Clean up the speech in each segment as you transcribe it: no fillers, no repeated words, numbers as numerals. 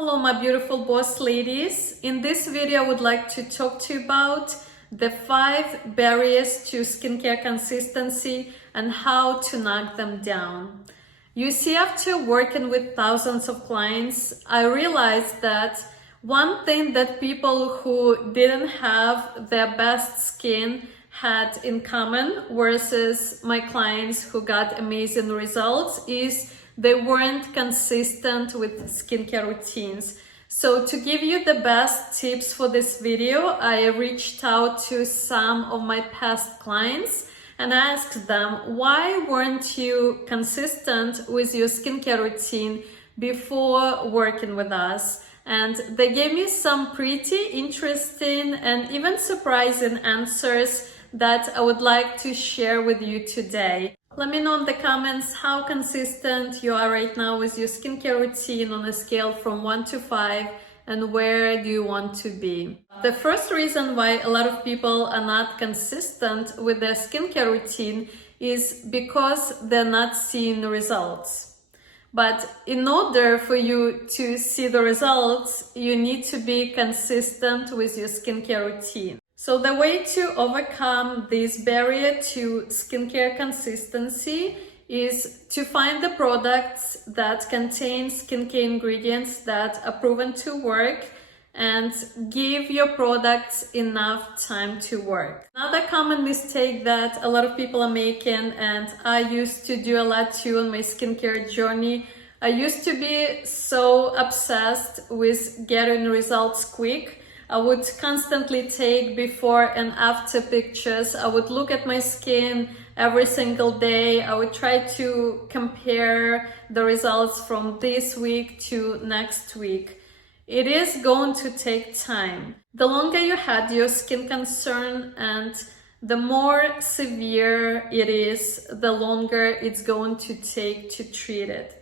Hello, my beautiful boss ladies. In this video, I would like to talk to you about the 5 barriers to skincare consistency and how to knock them down. You see, after working with thousands of clients, I realized that one thing that people who didn't have their best skin had in common versus my clients who got amazing results is they weren't consistent with skincare routines. So to give you the best tips for this video, I reached out to some of my past clients and asked them, why weren't you consistent with your skincare routine before working with us? And they gave me some pretty interesting and even surprising answers that I would like to share with you today. Let me know in the comments how consistent you are right now with your skincare routine on a scale from 1 to 5 and where do you want to be. The first reason why a lot of people are not consistent with their skincare routine is because they're not seeing results. But in order for you to see the results, you need to be consistent with your skincare routine. So the way to overcome this barrier to skincare consistency is to find the products that contain skincare ingredients that are proven to work and give your products enough time to work. Another common mistake that a lot of people are making, and I used to do a lot too on my skincare journey, I used to be so obsessed with getting results quick. I would constantly take before and after pictures. I would look at my skin every single day. I would try to compare the results from this week to next week. It is going to take time. The longer you had your skin concern and the more severe it is, the longer it's going to take to treat it.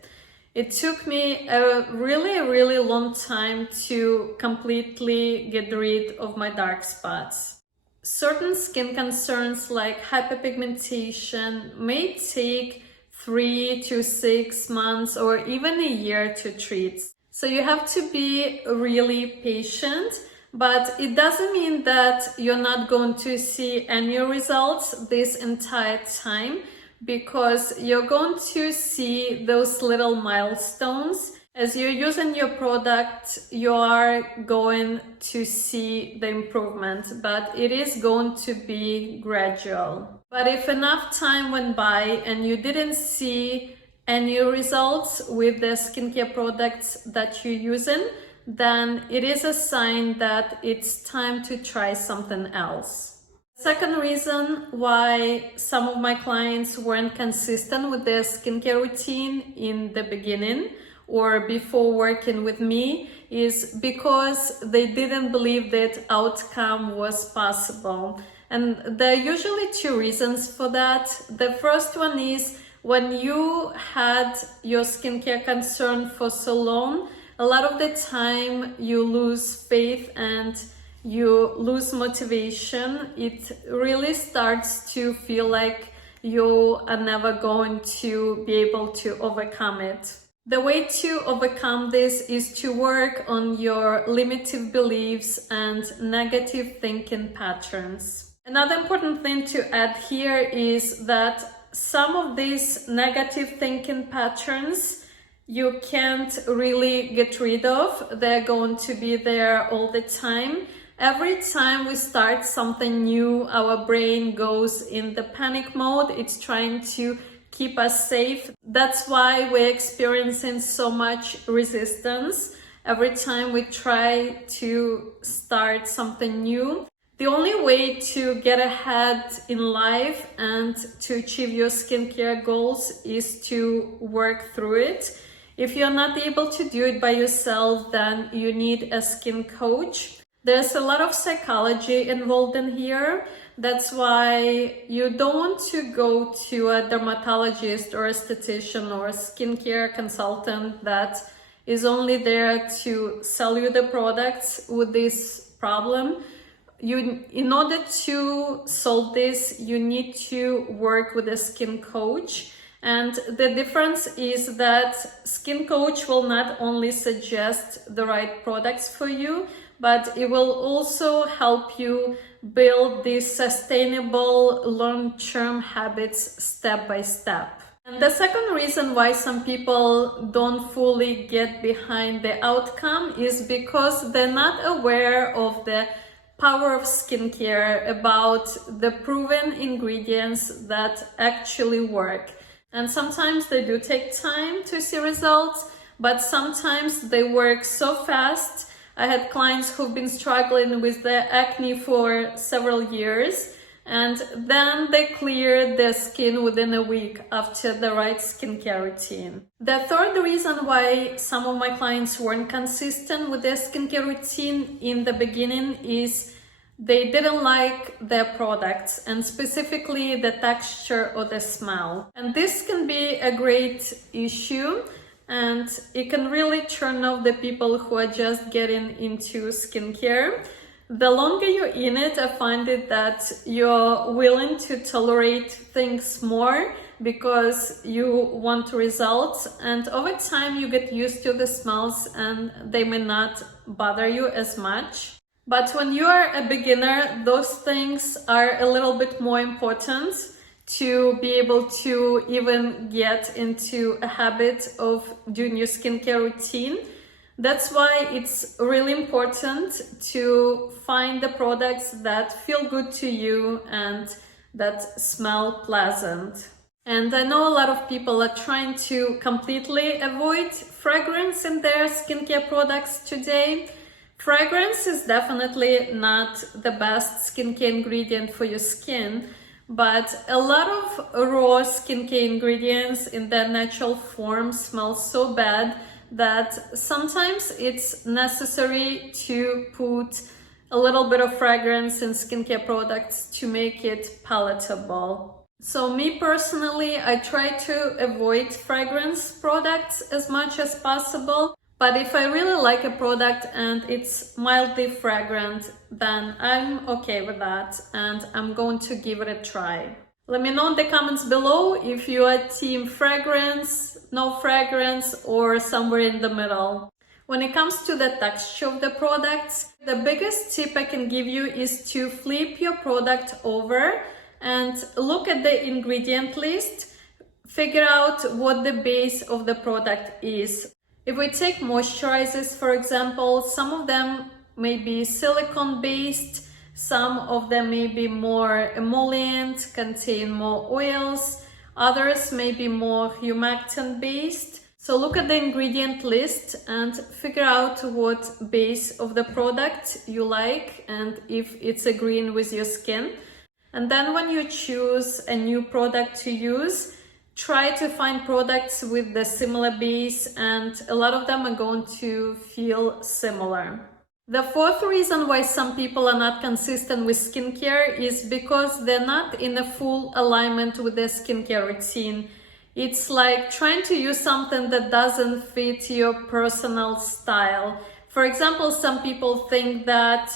It took me a really long time to completely get rid of my dark spots. Certain skin concerns like hyperpigmentation may take 3 to 6 months or even a year to treat. So you have to be really patient, but it doesn't mean that you're not going to see any results this entire time, because you're going to see those little milestones. As you're using your product, you are going to see the improvement, but it is going to be gradual. But if enough time went by and you didn't see any results with the skincare products that you're using, then it is a sign that it's time to try something else. Second reason why some of my clients weren't consistent with their skincare routine in the beginning or before working with me is because they didn't believe that outcome was possible. And there are usually 2 reasons for that. The first one is when you had your skincare concern for so long, a lot of the time you lose faith and you lose motivation. It really starts to feel like you are never going to be able to overcome it. The way to overcome this is to work on your limiting beliefs and negative thinking patterns. Another important thing to add here is that some of these negative thinking patterns you can't really get rid of. They're going to be there all the time. Every time we start something new, our brain goes in the panic mode. It's trying to keep us safe. That's why we're experiencing so much resistance every time we try to start something new. The only way to get ahead in life and to achieve your skincare goals is to work through it. If you're not able to do it by yourself, then you need a skin coach. There's a lot of psychology involved in here. That's why you don't want to go to a dermatologist or esthetician or a skincare consultant that is only there to sell you the products with this problem. In order to solve this, you need to work with a skin coach And the difference is that Skin Coach will not only suggest the right products for you, but it will also help you build these sustainable long-term habits step by step. And the second reason why some people don't fully get behind the outcome is because they're not aware of the power of skincare, about the proven ingredients that actually work. And sometimes they do take time to see results, but sometimes they work so fast. I had clients who've been struggling with their acne for several years, and then they cleared their skin within a week after the right skincare routine. The third reason why some of my clients weren't consistent with their skincare routine in the beginning is they didn't like their products, and specifically the texture or the smell. And this can be a great issue, and it can really turn off the people who are just getting into skincare. The longer you're in it, I find it that you're willing to tolerate things more because you want results, and over time you get used to the smells and they may not bother you as much. But when you are a beginner, those things are a little bit more important to be able to even get into a habit of doing your skincare routine. That's why it's really important to find the products that feel good to you and that smell pleasant. And I know a lot of people are trying to completely avoid fragrance in their skincare products today. Fragrance is definitely not the best skincare ingredient for your skin, but a lot of raw skincare ingredients in their natural form smell so bad that sometimes it's necessary to put a little bit of fragrance in skincare products to make it palatable. So me personally, I try to avoid fragrance products as much as possible. But if I really like a product and it's mildly fragrant, then I'm okay with that and I'm going to give it a try. Let me know in the comments below if you are team fragrance, no fragrance, or somewhere in the middle. When it comes to the texture of the products, the biggest tip I can give you is to flip your product over and look at the ingredient list, figure out what the base of the product is. If we take moisturizers, for example, some of them may be silicone based, some of them may be more emollient, contain more oils, others may be more humectant based. So look at the ingredient list and figure out what base of the product you like and if it's agreeing with your skin. And then when you choose a new product to use, try to find products with the similar base, and a lot of them are going to feel similar. The fourth reason why some people are not consistent with skincare is because they're not in a full alignment with their skincare routine. It's like trying to use something that doesn't fit your personal style. For example, some people think that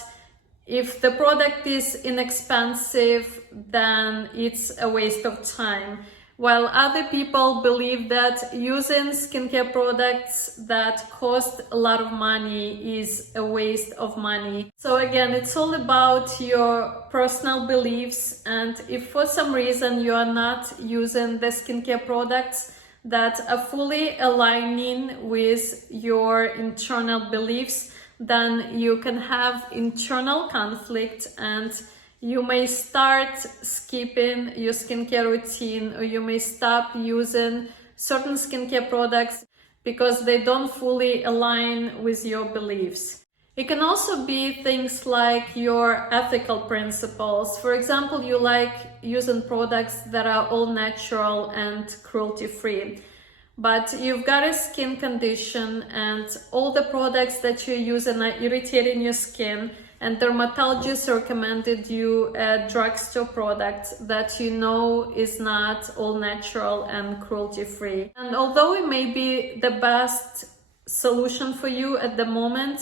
if the product is inexpensive, then it's a waste of time. While other people believe that using skincare products that cost a lot of money is a waste of money. So again, it's all about your personal beliefs, and if for some reason you are not using the skincare products that are fully aligning with your internal beliefs, then you can have internal conflict and you may start skipping your skincare routine, or you may stop using certain skincare products because they don't fully align with your beliefs. It can also be things like your ethical principles. For example, you like using products that are all natural and cruelty-free, but you've got a skin condition and all the products that you're using are irritating your skin, and dermatologists recommended you a drugstore product that you know is not all natural and cruelty-free. And although it may be the best solution for you at the moment,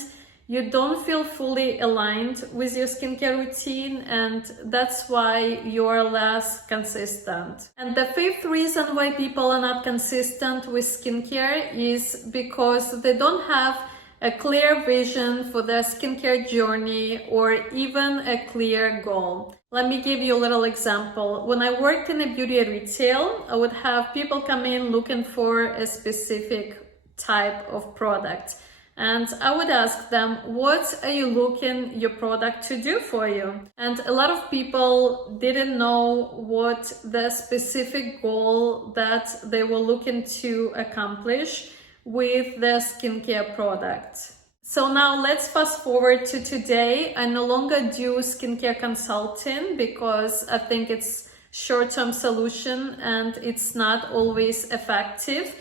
you don't feel fully aligned with your skincare routine, and that's why you're less consistent. And the fifth reason why people are not consistent with skincare is because they don't have a clear vision for their skincare journey or even a clear goal. Let me give you a little example. When I worked in a beauty retail, I would have people come in looking for a specific type of product. And I would ask them, what are you looking your product to do for you? And a lot of people didn't know what the specific goal that they were looking to accomplish with their skincare product. So now let's fast forward to today. I no longer do skincare consulting because I think it's short-term solution and it's not always effective.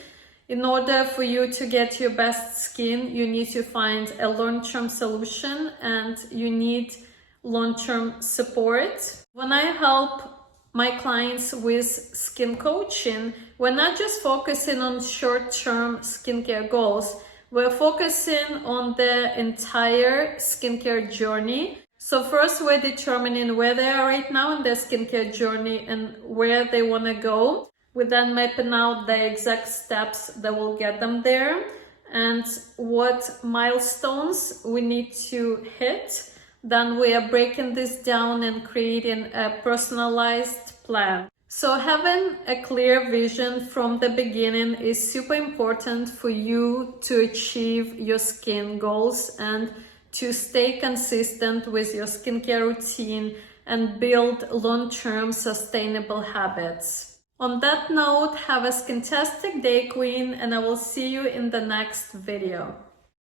In order for you to get your best skin, you need to find a long-term solution and you need long-term support. When I help my clients with skin coaching, we're not just focusing on short-term skincare goals, we're focusing on the entire skincare journey. So first we're determining where they are right now in their skincare journey and where they want to go. We're then mapping out the exact steps that will get them there and what milestones we need to hit. Then we are breaking this down and creating a personalized plan. So having a clear vision from the beginning is super important for you to achieve your skin goals and to stay consistent with your skincare routine and build long-term sustainable habits. On that note, have a skintastic day, Queen, and I will see you in the next video.